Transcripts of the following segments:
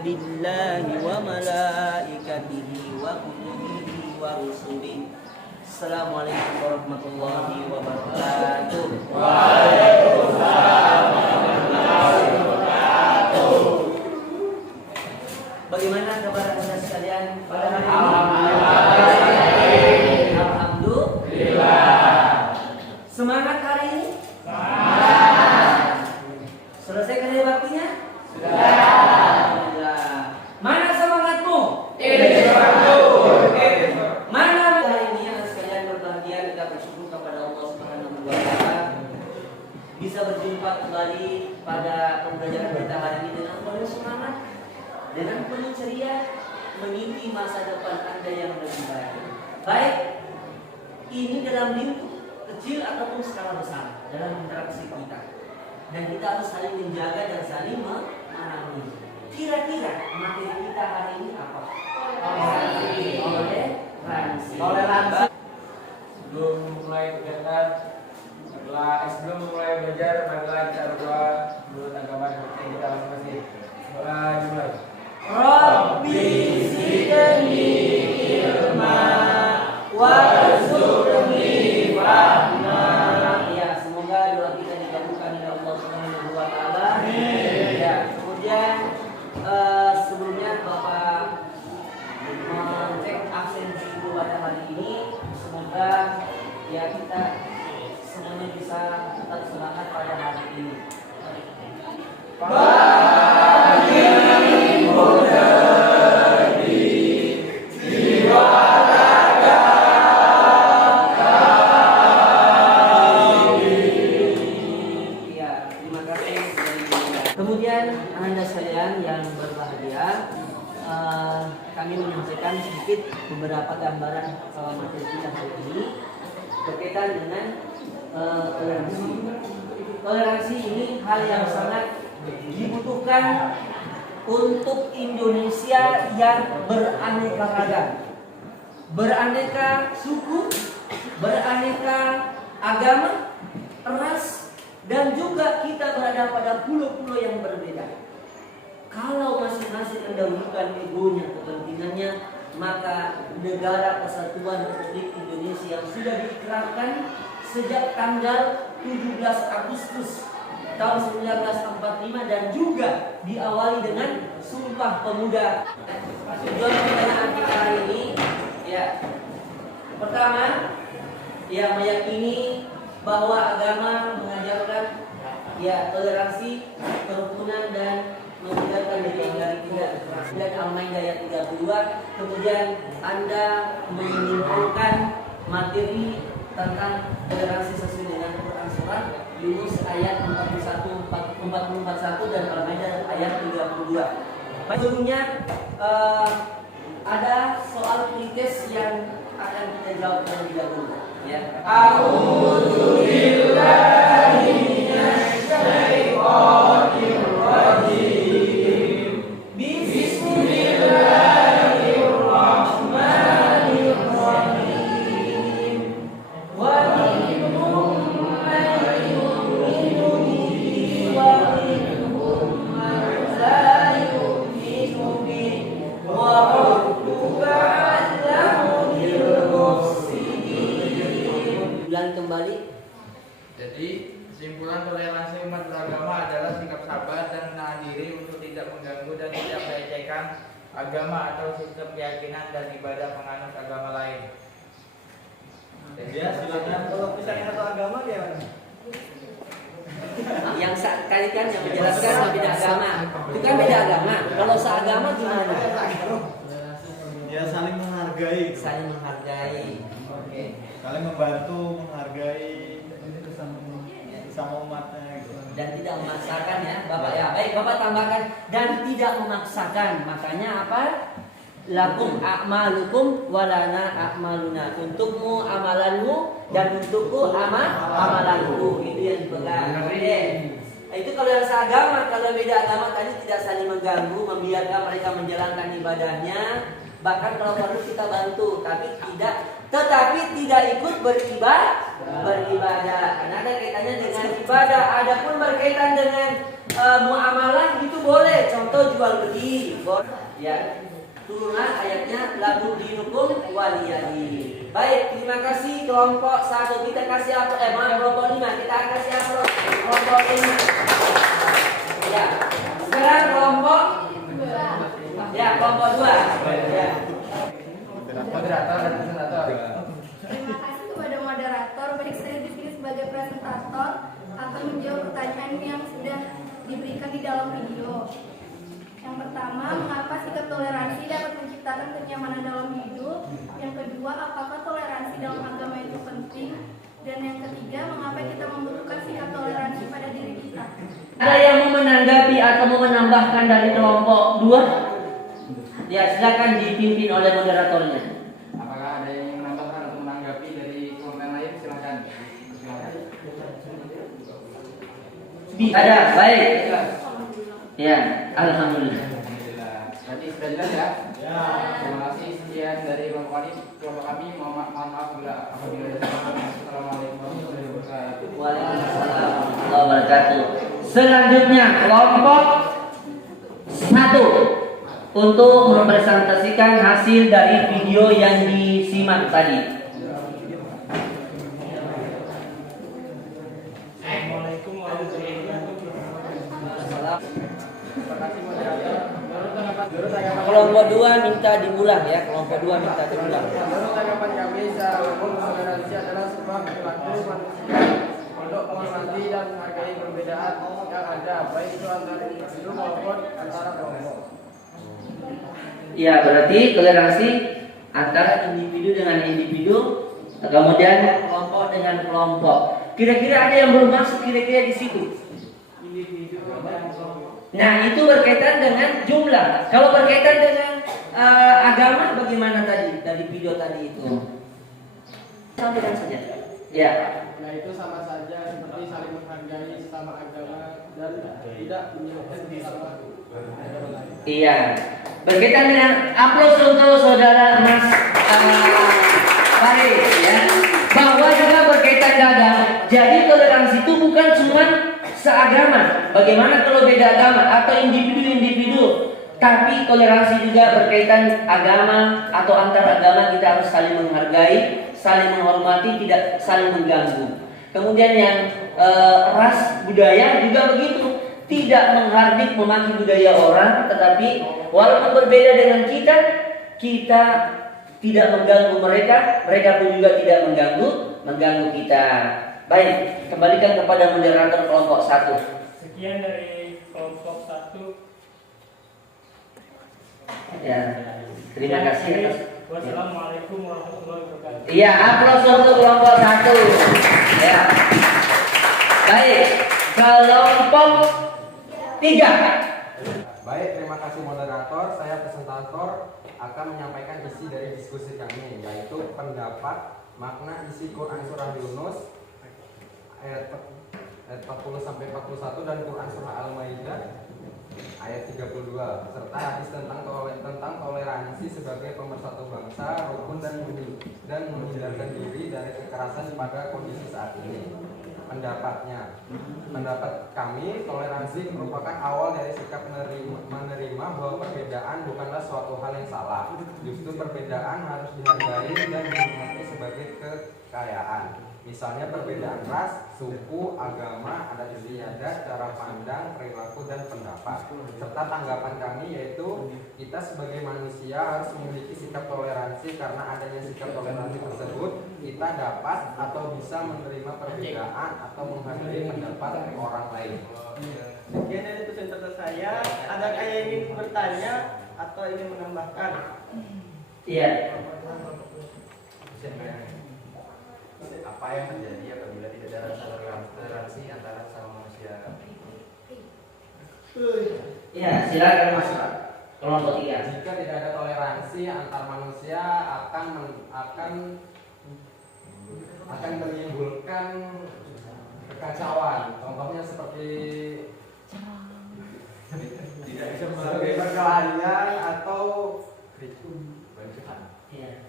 billahi wa malaikatihi wa kutubihi wa rusulihi. Assalamualaikum warahmatullahi wabarakatuh. Waalaikumsalam warahmatullahi wabarakatuh. Bagaimana kabar Anda sekalian pada hari ini? Alhamdulillah. Semangat hari ini? Semangat. Selesai kerja baktinya? Sudah. Alhamdulillah. Mana semangatmu? Mana hari ini yang sekalian berbahagia, kita bersyukur kepada Allah Subhanahu wa taala bisa berjumpa kembali pada pembelajaran kita hari ini dengan penuh semangat, dengan penuh ceria, mengimpi masa depan Anda yang lebih baik. Baik, ini dalam lingkup kecil ataupun skala besar dalam interaksi kita, dan kita harus saling menjaga dan saling memahami. Kira-kira materi kita hari ini apa? Toleransi. Sebelum mulai kegiatan, sebelum mulai belajar, marilah kita berdoa menurut agama seperti kita masing-masing. Doa dimulai. Rabbi zidni ilma warzuqni fahma. Ya, semoga doa kita dikabulkan oleh Allah Subhanahu wa taala. Ya, kemudian sebelumnya Bapak mengecek absensi guru pada hari ini. Semoga ya kita semuanya bisa tetap semangat pada hari ini. Kemudian Anda sekalian yang berbahagia, kami menyampaikan sedikit beberapa gambaran materi kita hari ini berkaitan dengan toleransi. Toleransi ini hal yang sangat dibutuhkan untuk Indonesia yang beraneka ragam, beraneka suku, beraneka agama, ras, dan juga kita berada pada pulau-pulau yang berbeda. Kalau masing-masing mendahulukan egonya, kepentingannya, maka Negara Kesatuan Republik Indonesia yang sudah diikrarkan sejak tanggal 17 Agustus tahun 1945 dan juga diawali dengan Sumpah Pemuda. Tujuan pertanyaan kita hari ini, ya, pertama, ya, meyakini bahwa agama mengajarkan ya toleransi, kerukunan, dan menghindarkan diri dari tidak kekerasan. Dan Al-Maidah ayat 32. Kemudian Anda menyimpulkan materi tentang toleransi sesuai dengan Quran surat Yunus ayat 41 dan Al-Maidah ayat 32. Sebelumnya ada soal kritis yang akan kita jawab terlebih dahulu. Ya. A'udzubillahi minasyaitonir rajim. Bismillahirrahmanirrahim. Wa minhum man yu'minu bihi wa minhum man la yu'minu bihi wa rabbuka a'lamu bil mufsidin. Ulang kembali. Jadi kesimpulan toleransi umat beragama adalah sikap sabar dan menahan diri untuk tidak mengganggu dan tidak melecehkan agama atau sistem keyakinan dan ibadah penganut agama lain. Ya, silakan. Kalau misalnya satu agama gimana? Yang kali kan yang menjelaskan beda agama. Itu kan beda agama. Kalau seagama gimana? Ya, saling menghargai. Saling menghargai. Oke. Saling membantu, menghargai sama umatnya gitu. Dan tidak memaksakan ya, Bapak ya. Baik, Bapak tambahkan dan tidak memaksakan. Makanya apa? Lakum a'malukum walana a'maluna. Untukmu amalanmu dan untukku amalanku. Itu yang dipegang. Oke. Nah, itu kalau yang seagama. Kalau beda agama tadi tidak saling mengganggu, membiarkan mereka menjalankan ibadahnya. Bahkan kalau perlu kita bantu, tetapi tidak ikut beribadah karena ada kaitannya dengan ibadah. Adapun berkaitan dengan muamalah itu boleh. Contoh jual beli. Ya. Turunan ayatnya lagu dinukum waliyadi. Baik, terima kasih kelompok 1. Kita kasih kelompok 5. Kita kasih kelompok 5. Ya. Sekarang kelompok 2. Ya, kelompok 2. Ya. Moderator dan presentator. Terima kasih kepada moderator, baik saya di sini sebagai presentator akan menjawab pertanyaan yang sudah diberikan di dalam video. Yang pertama, mengapa sikap toleransi dapat menciptakan kenyamanan dalam hidup? Yang kedua, apakah toleransi dalam agama itu penting? Dan yang ketiga, mengapa kita membutuhkan sikap toleransi pada diri kita? Ada yang mau menanggapi atau mau menambahkan dari kelompok 2? Ya, silakan dipimpin oleh moderatornya. Apakah ada yang menambahkan atau menanggapi dari kelompok lain? Silakan. Ada, baik. Ya, alhamdulillah. Alhamdulillah. Berarti sudah jelas ya? Ya. Terima kasih sekian dari kelompok kami. Mohon maaf bila apabila ada salah. Assalamualaikum warahmatullahi wabarakatuh. Waalaikumsalam warahmatullahi wabarakatuh. Selanjutnya kelompok 1 untuk mempresentasikan hasil dari video yang disimak tadi. Assalamualaikum warahmatullahi wabarakatuh. Terima kasih moderator. Menurut tanggapan Kelompok 2 minta diulang ya, kelompok 2 minta diulang. Menurut tanggapan kami, secara umum toleransi adalah sebuah perilaku manusia untuk menghormati dan menghargai perbedaan yang ada, baik itu antara individu maupun antara kelompok. Ya, berarti toleransi antara individu dengan individu, kemudian kelompok dengan kelompok. Kira-kira ada yang belum masuk kira-kira di situ? Nah, itu berkaitan dengan jumlah. Kalau berkaitan dengan agama bagaimana tadi dari video tadi itu? Sampaikan saja. Ya. Nah, itu sama saja seperti saling menghargai sesama agama dan tidak menyebutkan sesama agama lain. Iya. Berkaitan dengan aplaus untuk saudara Mas Farid ya. Bahwa juga berkaitan dengan agama. Jadi toleransi itu bukan cuma seagama. Bagaimana kalau beda agama atau individu-individu? Tapi toleransi juga berkaitan agama atau antar agama, kita harus saling menghargai, saling menghormati, tidak saling mengganggu. Kemudian yang ras budaya juga begitu, tidak menghardik memaki budaya orang, tetapi walaupun berbeda dengan kita, kita tidak mengganggu mereka, mereka pun juga tidak mengganggu kita. Baik, kembalikan kepada moderator kelompok 1. Sekian dari kelompok 1. Ya, terima kasih. Wassalamualaikum warahmatullahi wabarakatuh. Iya, aplaus untuk kelompok 1. Ya. Baik, kelompok 3. Baik, terima kasih moderator. Saya presentator akan menyampaikan isi dari diskusi kami, yaitu pendapat makna isi Quran Surah Yunus ayat 40 sampai 41 dan Quran Surah Al-Maidah ayat 32 serta hadis tentang toleransi sebagai pemersatu bangsa, rukun dan menghindarkan diri dari kekerasan pada kondisi saat ini. Pendapat kami, toleransi merupakan awal dari sikap menerima bahwa perbedaan bukanlah suatu hal yang salah. Justru perbedaan harus dihargai dan dihormati sebagai kekayaan. Misalnya perbedaan ras, suku, agama, adat istiadat, cara pandang, perilaku, dan pendapat. Serta tanggapan kami yaitu kita sebagai manusia harus memiliki sikap toleransi, karena adanya sikap toleransi tersebut kita dapat atau bisa menerima perbedaan atau menghargai pendapat orang lain. Sekian dari presentator saya. Adakah yang ingin bertanya atau ingin menambahkan? Iya. Apa yang terjadi apabila tidak ada rasa toleransi antara sesama manusia? Iya, silakan Mas. Kelompok 3. Jika tidak ada toleransi antar manusia akan menimbulkan kekacauan. Contohnya seperti tidak bisa sebagai perkelahian atau Iya.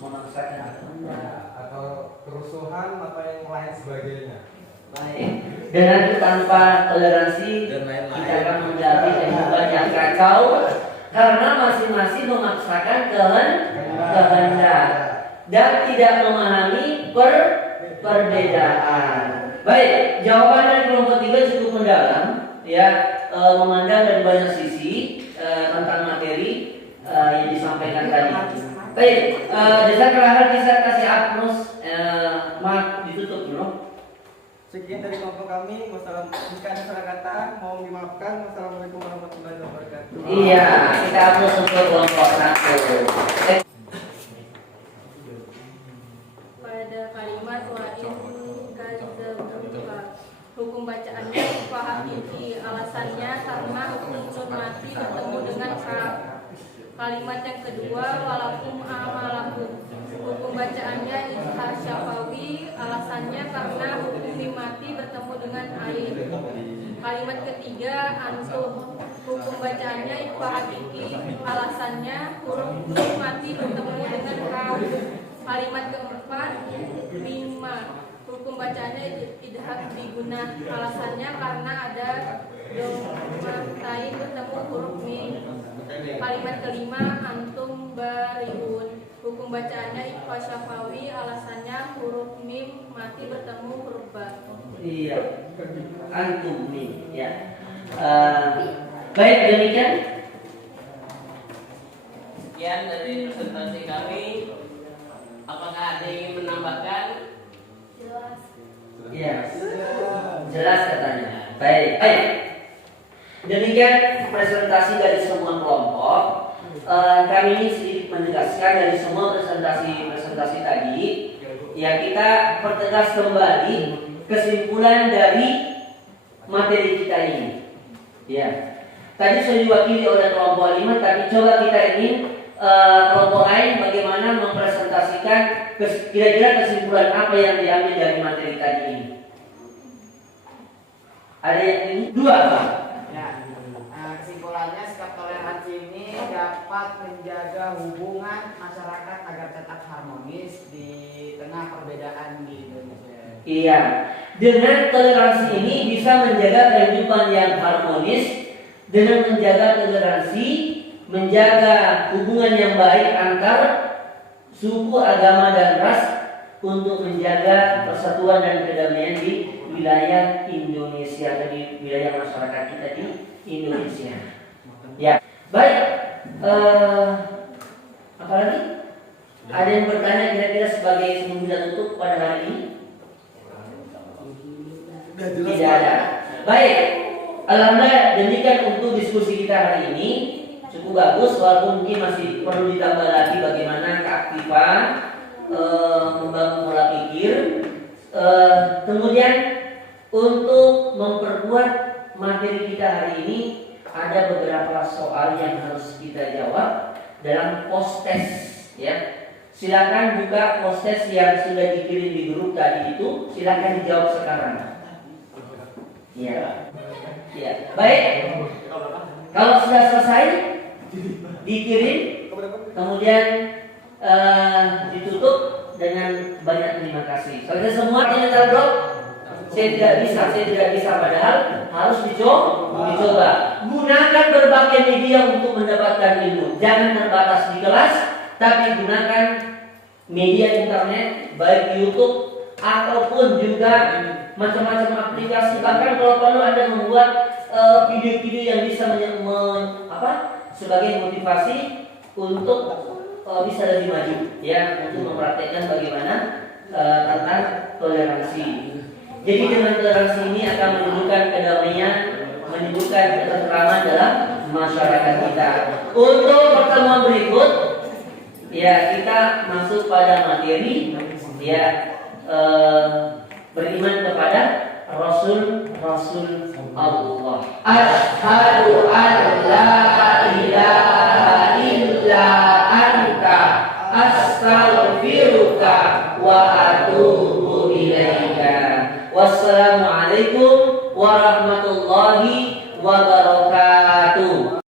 Memaksakan. atau kerusuhan atau yang lain sebagainya. Baik. Dengan tanpa toleransi Dan lain-lain. kita akan menjalani kehidupan yang kacau karena masing-masing memaksakan kehendak dan tidak memahami perbedaan. Baik, jawaban dari kelompok 3 cukup mendalam, ya, memandang dari banyak sisi tentang materi yang disampaikan tadi. Baik, desa kelahar bisa kasih Apnos, maaf ditutup dulu. Sekian dari kelompok kami. Jika ada salah kata, mohon dimaafkan. Wassalamualaikum warahmatullahi wabarakatuh. Iya, kita Apnos untuk kelompok 1. Pada kalimat wa in kadzabuka, hukum bacaannya fahaqi, alasannya karena hukum mati bertemu dengan kaf. Kalimat yang kedua walakum amalakum, hukum bacaannya izhar syafawi, alasannya karena hukum mati bertemu dengan air. Kalimat ketiga antum, hukum bacaannya fahaqi, alasannya huruf mati bertemu dengan kaf. Kalimat keempat mimma, hukum bacaannya idhar diguna, alasannya karena ada domatain bertemu huruf mim. Kalimat kelima antum bariun, hukum bacaannya ikhfa syafawi, alasannya huruf mim mati bertemu huruf ba. Iya, antum nih, ya. Baik, demikian. Sekian dari presentasi kami. Apakah ada yang ingin menambahkan? Iya, jelas katanya. Baik. Demikian presentasi dari semua kelompok. Kami ini sedikit menegaskan dari semua presentasi tadi, ya, kita pertegas kembali kesimpulan dari materi kita ini. Ya, tadi sudah diwakili oleh kelompok 5, tapi coba kita ingin kelompok lain bagaimana mempresentasikan kira-kira kesimpulan apa yang diambil dari materi tadi ini. Ada yang ini? 2 Pak. Ya, kesimpulannya sikap toleransi ini dapat menjaga hubungan masyarakat agar tetap harmonis di tengah perbedaan di Indonesia. Iya, dengan toleransi ini bisa menjaga kehidupan yang harmonis, dengan menjaga toleransi, menjaga hubungan yang baik antar suku, agama, dan ras untuk menjaga persatuan dan kedamaian di wilayah Indonesia, di wilayah masyarakat kita di Indonesia. Ya, baik. Apa lagi? Ada yang bertanya kira-kira sebagai sebelum tutup pada hari ini? Tidak ada. Baik. Alhamdulillah, demikian untuk diskusi kita hari ini. Cukup bagus, walaupun mungkin masih perlu ditambah lagi bagaimana keaktifan, membangun pola pikir. Kemudian untuk memperkuat materi kita hari ini, ada beberapa soal yang harus kita jawab dalam post test, ya. Silakan buka post test yang sudah dikirim di grup tadi itu, silakan dijawab sekarang. Ya. Ya, baik. Kalau sudah selesai dikirim, kemudian ditutup dengan banyak terima kasih. Kalau semua komentar bro, saya tidak bisa, padahal harus dicoba. Gunakan berbagai media untuk mendapatkan ilmu. Jangan terbatas di kelas, tapi gunakan media internet, baik YouTube ataupun juga macam-macam aplikasi. Bahkan kalau perlu Anda membuat video-video yang bisa sebagai motivasi untuk bisa lebih maju, ya, untuk mempraktekkan bagaimana tentang toleransi. Jadi dengan toleransi ini akan menunjukkan kedamaian, menunjukkan ketentraman dalam masyarakat kita. Untuk pertemuan berikut, ya, kita masuk pada materi, ya, beriman kepada Rasul Allah. Asyhadu an la ilaha